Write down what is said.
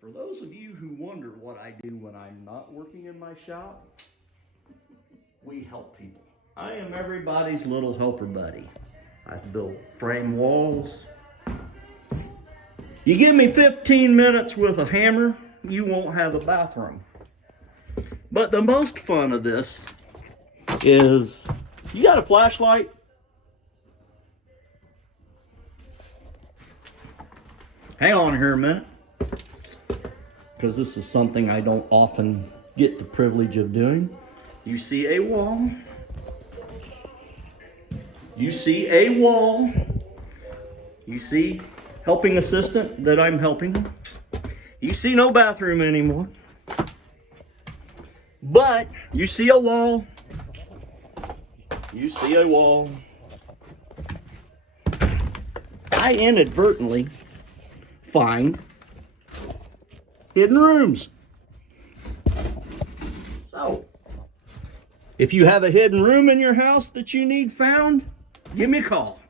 For those of you who wonder what I do when I'm not working in my shop, we help people. I am everybody's little helper buddy. I build frame walls. You give me 15 minutes with a hammer, you won't have a bathroom. But the most fun of this is, you got a flashlight? Hang on here a minute, because this is something I don't often get the privilege of doing. You see a wall. You see a wall. You see helping assistant that I'm helping. You see no bathroom anymore. But you see a wall. You see a wall. I inadvertently find hidden rooms. So, if you have a hidden room in your house that you need found, give me a call.